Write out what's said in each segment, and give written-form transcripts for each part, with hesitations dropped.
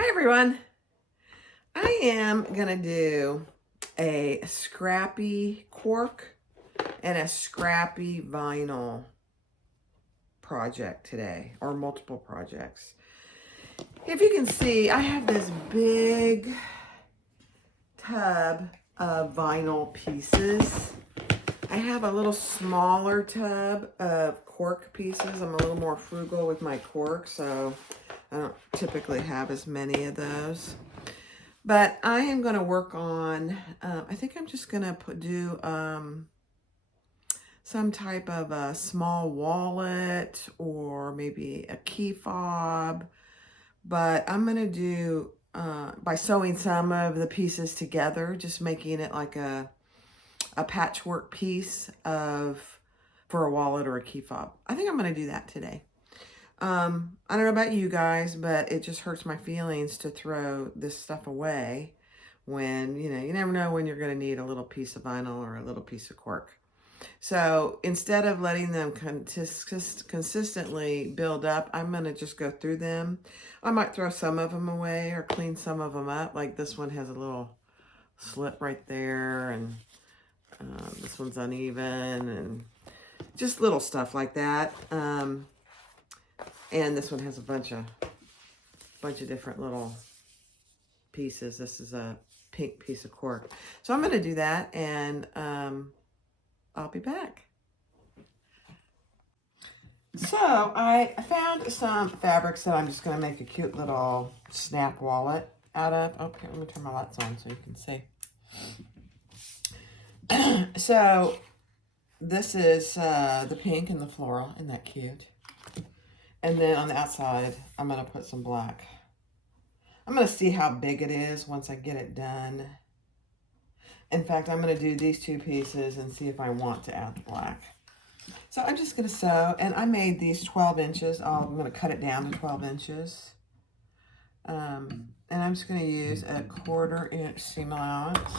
Hi everyone. I am gonna do a Scrappy cork and a Scrappy vinyl project today, or multiple projects. If you can see, I have this big tub of vinyl pieces. I have a little smaller tub of cork pieces. I'm a little more frugal with my cork, so I don't typically have as many of those. But I am going to work on, I think I'm just going to do some type of a small wallet or maybe a key fob. But I'm going to do, by sewing some of the pieces together, just making it like a patchwork piece for a wallet or a key fob. I think I'm going to do that today. I don't know about you guys, but it just hurts my feelings to throw this stuff away when, you never know when you're going to need a little piece of vinyl or a little piece of cork. So instead of letting them consistently build up, I'm going to just go through them. I might throw some of them away or clean some of them up. Like this one has a little slip right there, and this one's uneven, and just little stuff like that. And this one has a bunch of different little pieces. This is a pink piece of cork. So I'm going to do that, and I'll be back. So I found some fabrics that I'm just going to make a cute little snap wallet out of. Okay, let me turn my lights on so you can see. So this is the pink and the floral. Isn't that cute? And then on the outside, I'm going to put some black. I'm going to see how big it is once I get it done. In fact, I'm going to do these two pieces and see if I want to add the black. So I'm just going to sew, and I made these 12 inches. I'm going to cut it down to 12 inches. And I'm just going to use a 1/4 inch seam allowance.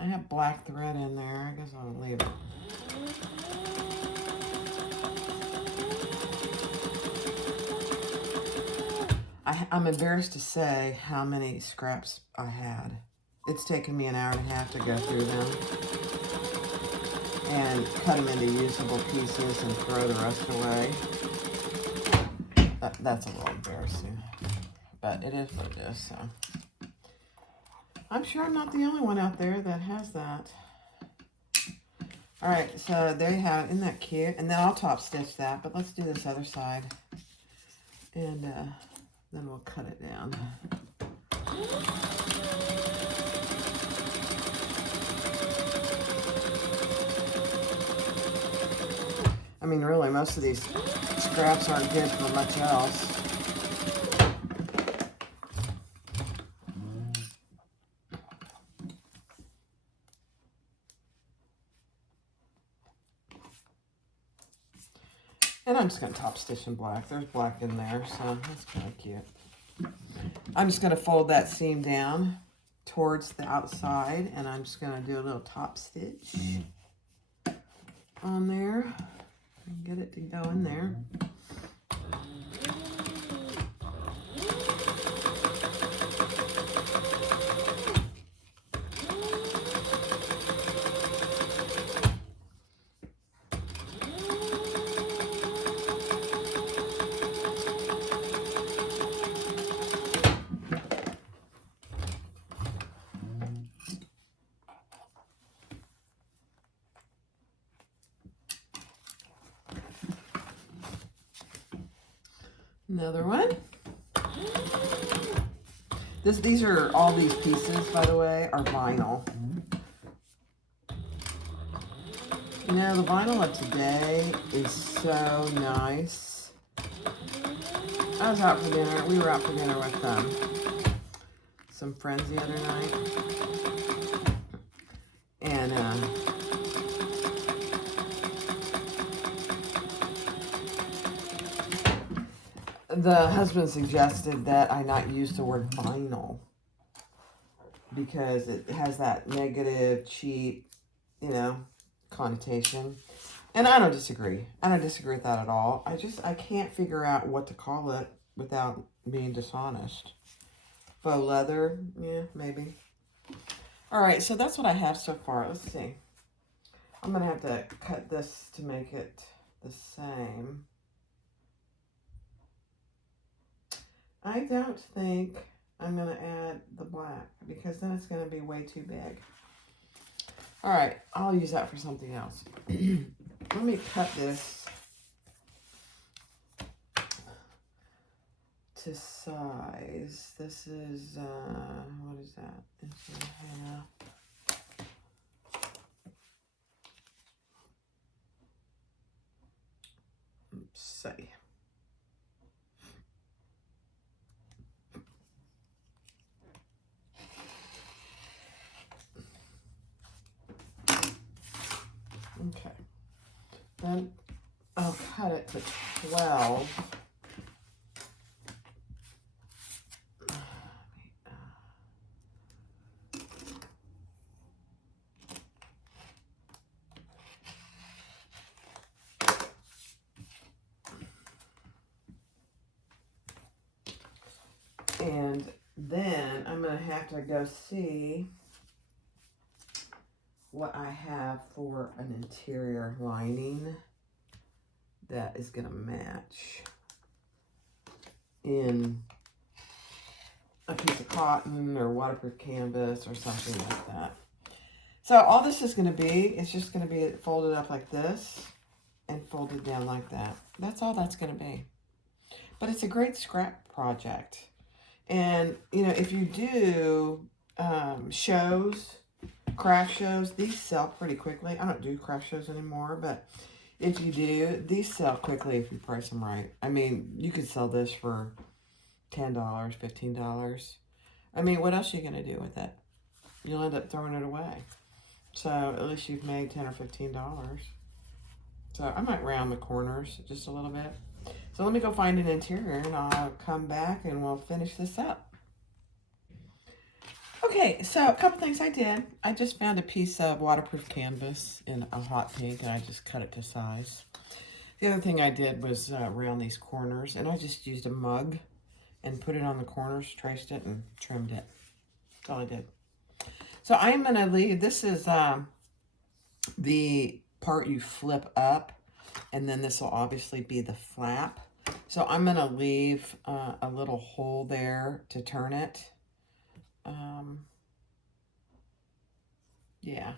I have black thread in there. I guess I'll leave it. I'm embarrassed to say how many scraps I had. It's taken me an hour and a half to go through them and cut them into usable pieces and throw the rest away. That's a little embarrassing, but it is what it is. So I'm sure I'm not the only one out there that has that. All right, so there you have it. Isn't that cute? And then I'll top stitch that, but let's do this other side. And then we'll cut it down. I mean, really, most of these scraps aren't good for much else. And I'm just going to top stitch in black. There's black in there, so that's kind of cute. I'm just going to fold that seam down towards the outside, and I'm just going to do a little top stitch on there and get it to go in there. Another one. These are all these pieces, by the way, are vinyl. You know, the vinyl of today is so nice. I was out for dinner. We were out for dinner with some friends the other night, and the husband suggested that I not use the word vinyl because it has that negative, cheap, connotation. And I don't disagree. I don't disagree with that at all. I can't figure out what to call it without being dishonest. Faux leather, yeah, maybe. All right, so that's what I have so far. Let's see. I'm going to have to cut this to make it the same. I don't think I'm going to add the black because then it's going to be way too big. All right, I'll use that for something else. Let me cut this to size. This is, what is that? Let's see. Okay. Then I'll cut it to 12. And then I'm going to have to go see what I have for an interior lining that is going to match in a piece of cotton or waterproof canvas or something like that. So all this is going to be, it's just going to be folded up like this and folded down like that. That's all that's going to be. But it's a great scrap project. And, you know, if you do shows, craft shows, these sell pretty quickly. I don't do craft shows anymore, but if you do, these sell quickly if you price them right. I mean, you could sell this for $10, $15. I mean, what else are you going to do with it? You'll end up throwing it away. So at least you've made $10 or $15. So I might round the corners just a little bit. So let me go find an interior and I'll come back and we'll finish this up. Okay, so a couple things I did. I just found a piece of waterproof canvas in a hot pink and I just cut it to size. The other thing I did was round these corners, and I just used a mug and put it on the corners, traced it, and trimmed it. That's all I did. So I'm going to leave, this is the part you flip up, and then this will obviously be the flap. So I'm going to leave a little hole there to turn it. Yeah.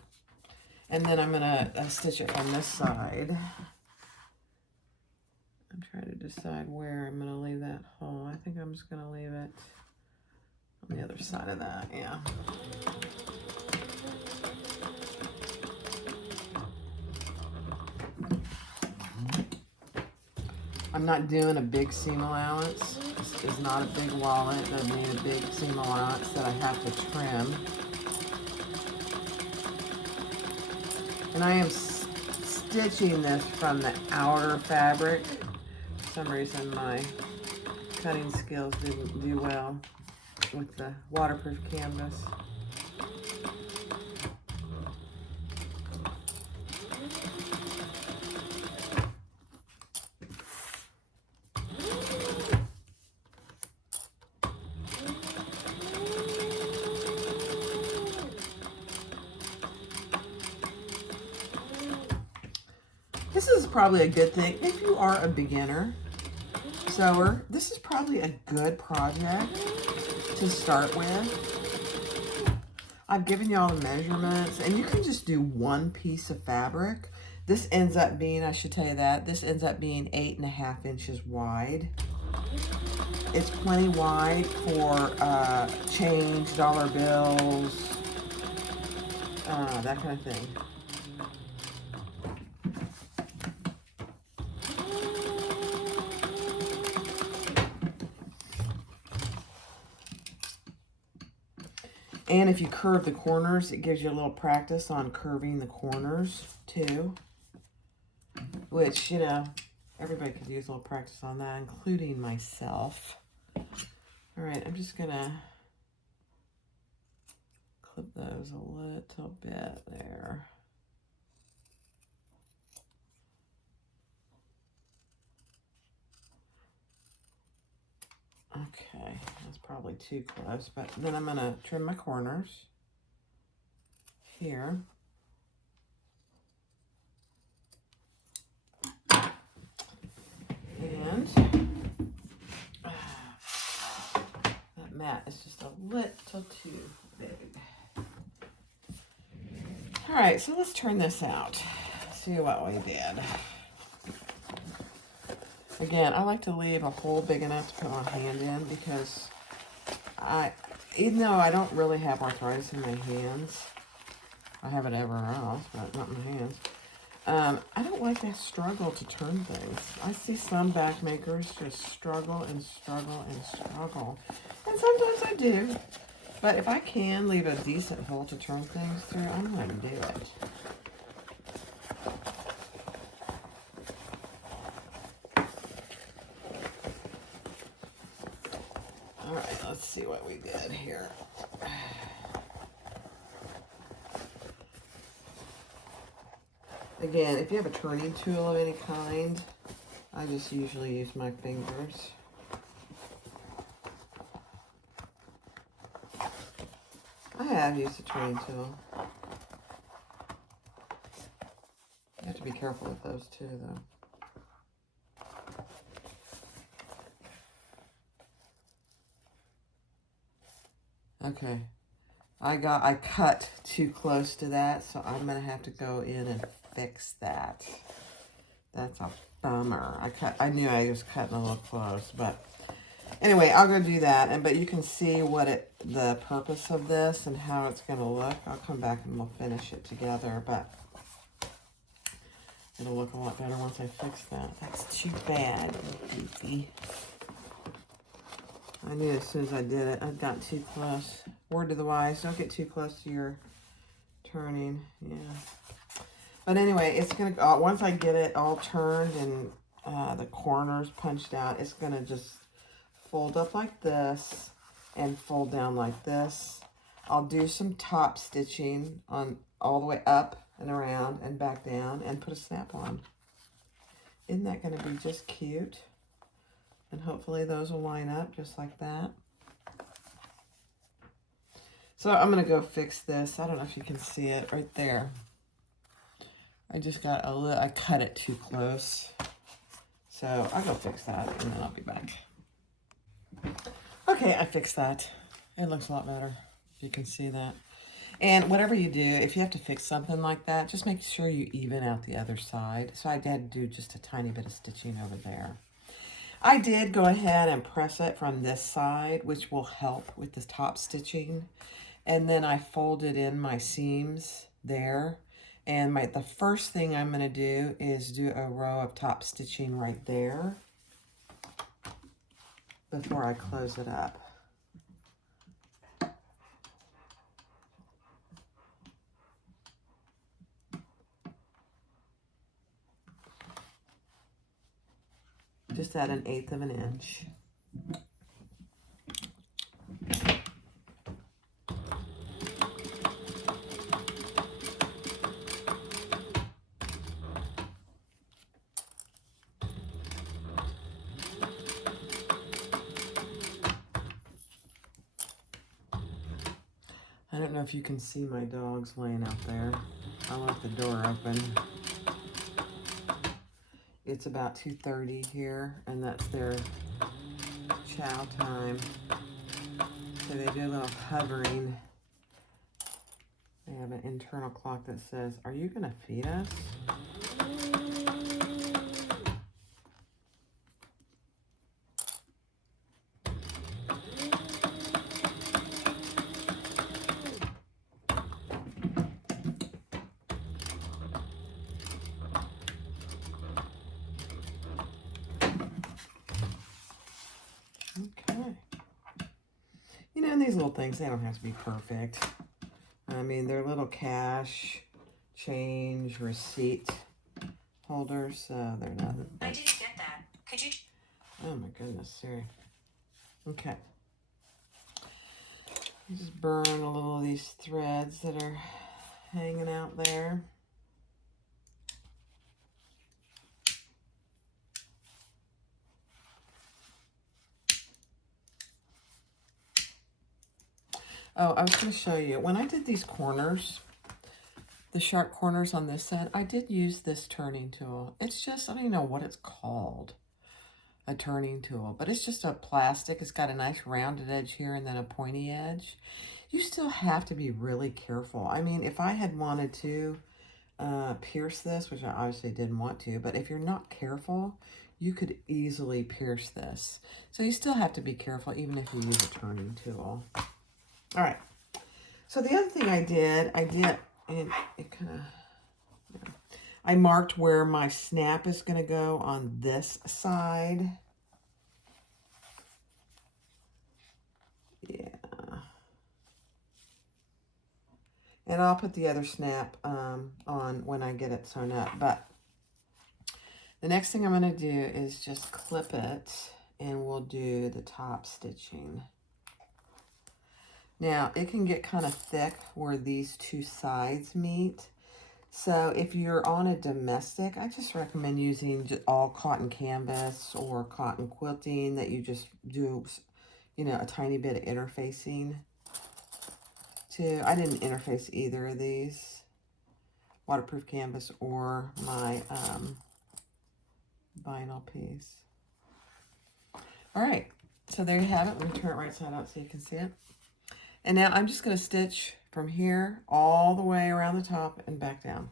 And then I'm going to stitch it from this side. I'm trying to decide where I'm going to leave that hole. I think I'm just going to leave it on the other side of that, yeah. I'm not doing a big seam allowance. This is not a big wallet. It doesn't need a big seam allowance that I have to trim. And I am stitching this from the outer fabric. For some reason my cutting skills didn't do well with the waterproof canvas. This is probably a good thing if you are a beginner sewer. This is probably a good project to start with. I've given you all the measurements, and you can just do one piece of fabric. This ends up being, I should tell you that, this ends up being 8.5 inches wide. It's plenty wide for change, dollar bills, that kind of thing. And if you curve the corners, it gives you a little practice on curving the corners too. Which, you know, everybody could use a little practice on that, including myself. All right, I'm just gonna clip those a little bit there. Okay, that's probably too close, but then I'm going to trim my corners here. And that mat is just a little too big. All right, so let's turn this out. See what we did. Again, I like to leave a hole big enough to put my hand in because even though I don't really have arthritis in my hands, I have it everywhere else, but not in my hands. I don't like that struggle to turn things. I see some back makers just struggle and struggle and struggle. And sometimes I do. But if I can leave a decent hole to turn things through, I'm going to do it. All right, let's see what we did here. Again, if you have a turning tool of any kind, I just usually use my fingers. I have used a turning tool. You have to be careful with those too, though. Okay. I cut too close to that, so I'm going to have to go in and fix that. That's a bummer. I knew I was cutting a little close, but anyway, I'll go do that. But you can see the purpose of this and how it's going to look. I'll come back and we'll finish it together, but it'll look a lot better once I fix that. That's too bad, goofy. I knew as soon as I did it, I got too close. Word to the wise, don't get too close to your turning. Yeah. But anyway, it's going to, once I get it all turned and the corners punched out, it's going to just fold up like this and fold down like this. I'll do some top stitching on all the way up and around and back down and put a snap on. Isn't that going to be just cute? And hopefully those will line up just like that. So I'm going to go fix this. I don't know if you can see it right there. I just got I cut it too close. So I'll go fix that and then I'll be back. Okay, I fixed that. It looks a lot better. You can see that. And whatever you do, if you have to fix something like that, just make sure you even out the other side. So I had to do just a tiny bit of stitching over there. I did go ahead and press it from this side, which will help with the top stitching. And then I folded in my seams there. And the first thing I'm going to do is do a row of top stitching right there before I close it up. Just at 1/8 of an inch. I don't know if you can see my dogs laying out there. I left the door open. It's about 2:30 here, and that's their chow time. So they do a little hovering. They have an internal clock that says, "Are you going to feed us?" Okay. You know, and these little things, they don't have to be perfect. I mean, they're little cash, change, receipt holders, so they're not. I didn't get that. Could you? Oh my goodness, Siri. Okay. You just burn a little of these threads that are hanging out there. Oh, I was going to show you. When I did these corners, the sharp corners on this side, I did use this turning tool. It's just, I don't even know what it's called, a turning tool, but it's just a plastic. It's got a nice rounded edge here and then a pointy edge. You still have to be really careful. I mean, if I had wanted to pierce this, which I obviously didn't want to, but if you're not careful, you could easily pierce this. So you still have to be careful even if you use a turning tool. All right. So the other thing I did, and it kind of, I marked where my snap is going to go on this side. Yeah. And I'll put the other snap on when I get it sewn up. But the next thing I'm going to do is just clip it, and we'll do the top stitching. Now, it can get kind of thick where these two sides meet. So if you're on a domestic, I just recommend using all cotton canvas or cotton quilting that you just do, you know, a tiny bit of interfacing to. I didn't interface either of these, waterproof canvas or my vinyl piece. All right, so there you have it. Let me turn it right side out so you can see it. And now I'm just going to stitch from here all the way around the top and back down.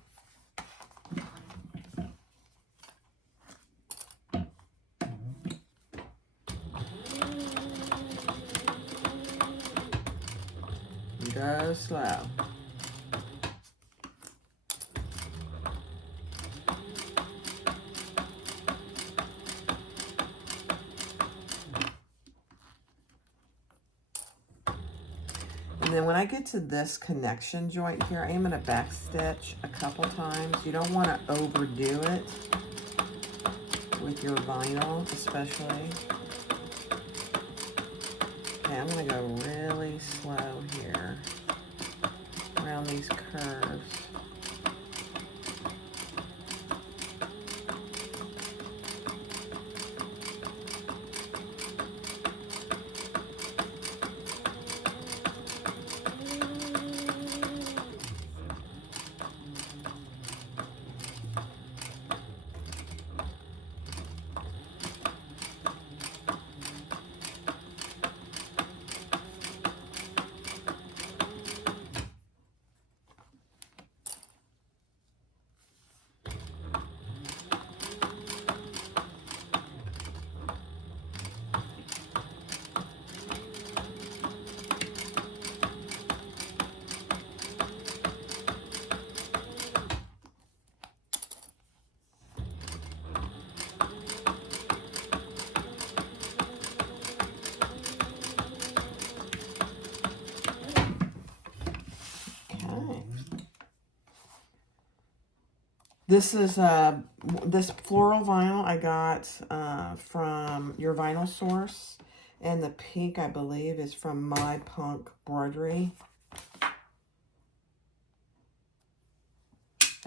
Go slow. And then when I get to this connection joint here, I am going to back stitch a couple times. You don't want to overdo it with your vinyl, especially. Okay, I'm going to go really slow here around these curves. This is this floral vinyl I got from Your Vinyl Source, and the pink I believe is from My Punk Broderie.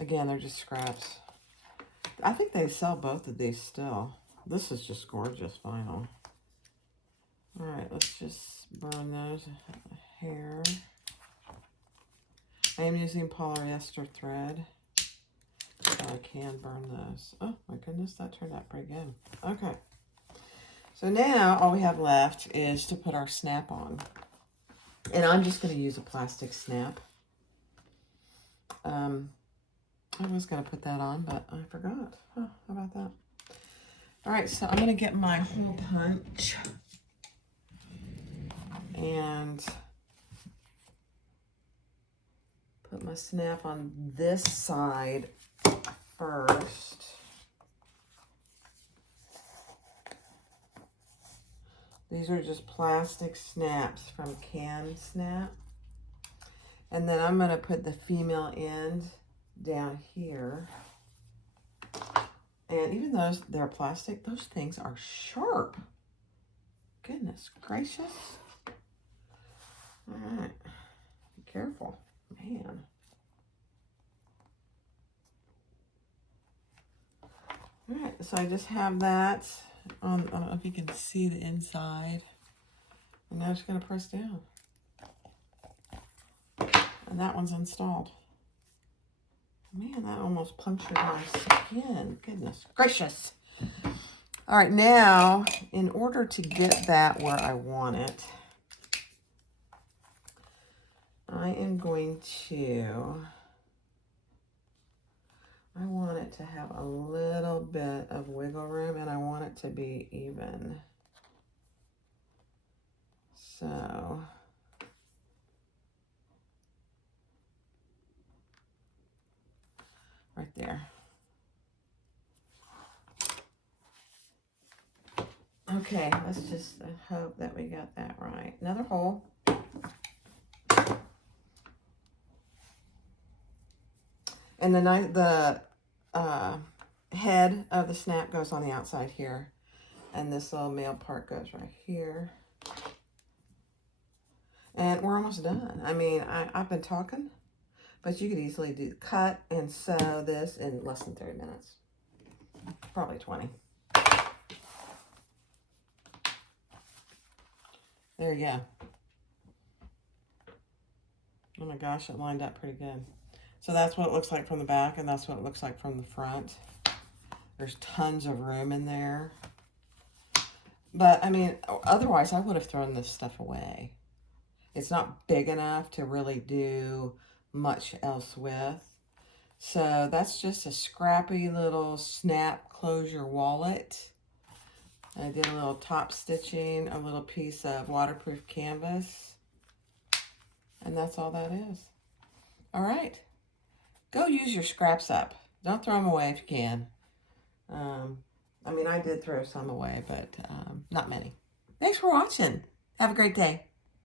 Again, they're just scraps. I think they sell both of these still. This is just gorgeous vinyl. All right, let's just burn those hair. I am using polyester thread, so I can burn those. Oh my goodness, that turned out pretty good. Okay, so now all we have left is to put our snap on. And I'm just going to use a plastic snap. I was going to put that on, but I forgot. Huh, how about that? All right, so I'm going to get my hole punch and put my snap on this side first. These are just plastic snaps from Can Snap. And then I'm going to put the female end down here. And even though they're plastic, those things are sharp. Goodness gracious. All right. Be careful. Man. All right. So I just have that on. I don't know if you can see the inside. And now I'm just going to press down. And that one's installed. Man, that almost punctured my skin. Goodness gracious. All right, now, in order to get that where I want it, I am going to, I want it to have a little bit of wiggle room, and I want it to be even. So, right there. Okay, let's just hope that we got that right. Another hole. And the head of the snap goes on the outside here. And this little male part goes right here. And we're almost done. I mean, I've been talking, but you could easily cut and sew this in less than 30 minutes. Probably 20. There you go. Oh my gosh, it lined up pretty good. So that's what it looks like from the back, and that's what it looks like from the front. There's tons of room in there. But, I mean, otherwise I would have thrown this stuff away. It's not big enough to really do much else with. So that's just a scrappy little snap closure wallet. I did a little top stitching, a little piece of waterproof canvas. And that's all that is. All right. Go use your scraps up. Don't throw them away if you can. I mean, I did throw some away, but not many. Thanks for watching. Have a great day.